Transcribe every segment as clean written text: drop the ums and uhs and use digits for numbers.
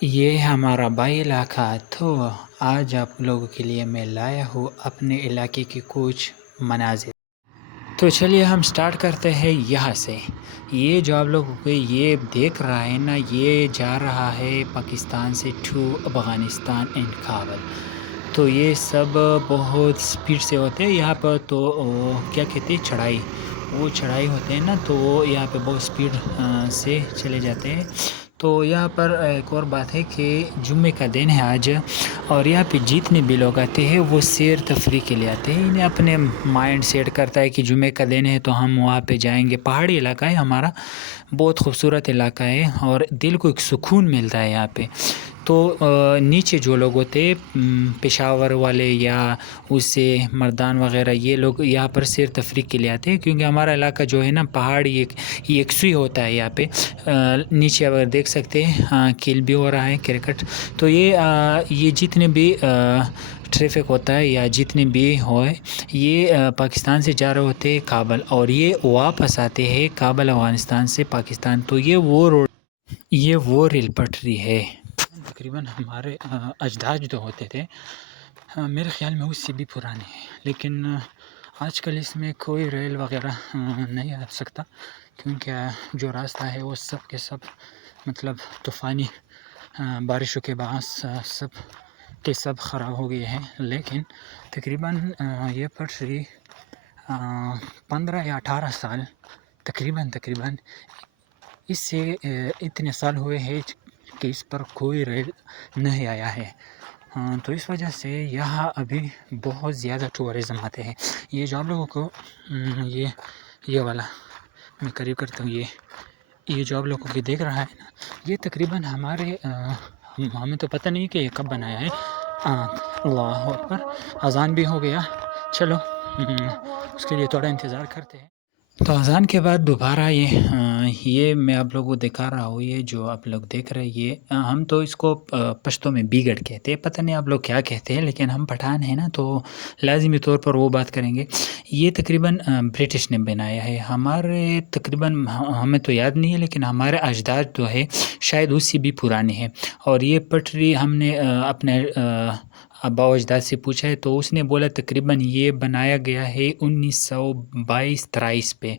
یہ ہمارا بائی علاقہ تو آج آپ لوگوں کے لیے میں لایا ہوں اپنے علاقے کے کچھ مناظر۔ تو چلیے ہم سٹارٹ کرتے ہیں یہاں سے۔ یہ جو آپ لوگوں کو یہ دیکھ رہا ہے نا، یہ جا رہا ہے پاکستان سے ٹو افغانستان اینڈ کابل۔ تو یہ سب بہت سپیڈ سے ہوتے ہیں یہاں پر، تو کیا کہتے ہیں چڑھائی، وہ چڑھائی ہوتے ہیں نا، تو وہ یہاں پہ بہت سپیڈ سے چلے جاتے ہیں۔ تو یہاں پر ایک اور بات ہے کہ جمعے کا دن ہے آج، اور یہاں پہ جتنے بھی لوگ آتے ہیں وہ سیر تفریح کے لیے آتے ہیں۔ انہیں اپنے مائنڈ سیٹ کرتا ہے کہ جمعے کا دن ہے تو ہم وہاں پہ جائیں گے۔ پہاڑی علاقہ ہے ہمارا، بہت خوبصورت علاقہ ہے اور دل کو ایک سکون ملتا ہے یہاں پہ۔ تو نیچے جو لوگ ہوتے پشاور والے یا اس سے مردان وغیرہ، یہ لوگ یہاں پر سیر تفریح کے لیے آتے ہیں، کیونکہ ہمارا علاقہ جو ہے نا پہاڑی یکسوئی ہوتا ہے یہاں پہ۔ نیچے اگر دیکھ سکتے ہیں کھیل بھی ہو رہا ہے کرکٹ۔ تو یہ جتنے بھی ٹریفک ہوتا ہے یا جتنے بھی ہوئے، یہ پاکستان سے جا رہے ہوتے ہیں کابل، اور یہ واپس آتے ہیں کابل افغانستان سے پاکستان۔ تو یہ وہ ریل پٹری ہے، تقریباً ہمارے اجداد جو ہوتے تھے، میرے خیال میں اس سے بھی پرانے ہیں، لیکن آج کل اس میں کوئی ریل وغیرہ نہیں آ سکتا، کیونکہ جو راستہ ہے وہ سب کے سب مطلب طوفانی بارشوں کے باعث سب کے سب خراب ہو گئے ہیں۔ لیکن تقریباً یہ پٹری 15 یا 18 سال تقریباً اس سے اتنے سال ہوئے ہیں کہ اس پر کوئی ریل نہیں آیا ہے۔ تو اس وجہ سے یہاں ابھی بہت زیادہ ٹورزم آتے ہیں۔ یہ جو آپ لوگوں کو یہ والا میں قریب کرتا ہوں، یہ جو آپ لوگوں کو دیکھ رہا ہے نا، یہ تقریباً ہمیں تو پتہ نہیں کہ یہ کب بنایا ہے۔ اللہ اکبر، اذان بھی ہو گیا، چلو اس کے لیے تھوڑا انتظار کرتے ہیں۔ تو اذان کے بعد دوبارہ یہ میں آپ لوگوں کو دکھا رہا ہوں، یہ جو آپ لوگ دیکھ رہے ہیں، یہ ہم تو اس کو پشتو میں بیگڑ کہتے ہیں، پتہ نہیں آپ لوگ کیا کہتے ہیں، لیکن ہم پٹھان ہیں نا، تو لازمی طور پر وہ بات کریں گے۔ یہ تقریباً برٹش نے بنایا ہے، ہمارے تقریباً ہمیں تو یاد نہیں ہے، لیکن ہمارے اجداد جو ہے شاید اس سے بھی پرانے ہیں۔ اور یہ پٹری ہم نے اپنے ابا و اجداد سے پوچھا ہے، تو اس نے بولا تقریباً یہ بنایا گیا ہے 1922-23 پہ۔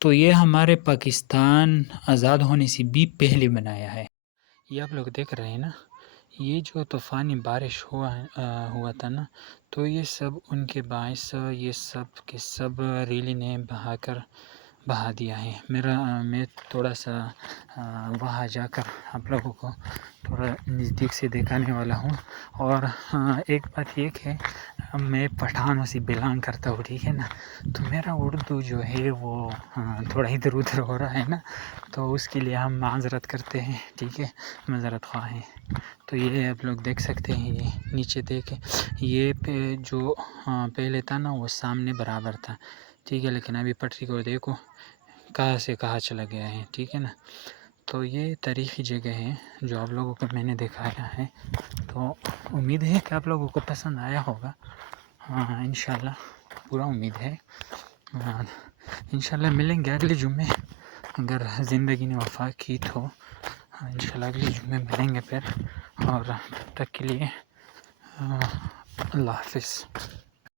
تو یہ ہمارے پاکستان آزاد ہونے سے بھی پہلے بنایا ہے۔ یہ آپ لوگ دیکھ رہے ہیں نا، یہ جو طوفانی بارش ہوا تھا نا، تو یہ سب ان کے باعث یہ سب کے سب ریلی نے بہا دیا ہے۔ میں تھوڑا سا وہاں جا کر آپ لوگوں کو تھوڑا نزدیک سے دکھانے والا ہوں۔ اور ایک بات یہ کہ میں پٹھانوں سے بلانگ کرتا ہوں، ٹھیک ہے نا، تو میرا اردو جو ہے وہ تھوڑا ادھر ادھر ہو رہا ہے نا، تو اس کے لیے ہم معذرت کرتے ہیں، ٹھیک ہے، معذرت خواہ ہیں۔ تو یہ آپ لوگ دیکھ سکتے ہیں، یہ نیچے دیکھیں، یہ جو پہلے تھا نا وہ سامنے برابر تھا، ٹھیک ہے، لیکن ابھی پٹری کو دیکھو کہاں سے کہاں چلا گیا ہے، ٹھیک ہے نا۔ تو یہ تاریخی جگہ ہے جو آپ لوگوں کو میں نے دکھایا ہے، تو امید ہے کہ آپ لوگوں کو پسند آیا ہوگا، انشاءاللہ پورا امید ہے۔ انشاءاللہ ملیں گے اگلے جمعے، اگر زندگی نے وفا کی تو انشاءاللہ اگلے جمعے ملیں گے پھر، اور تب تک کے لیے اللہ حافظ۔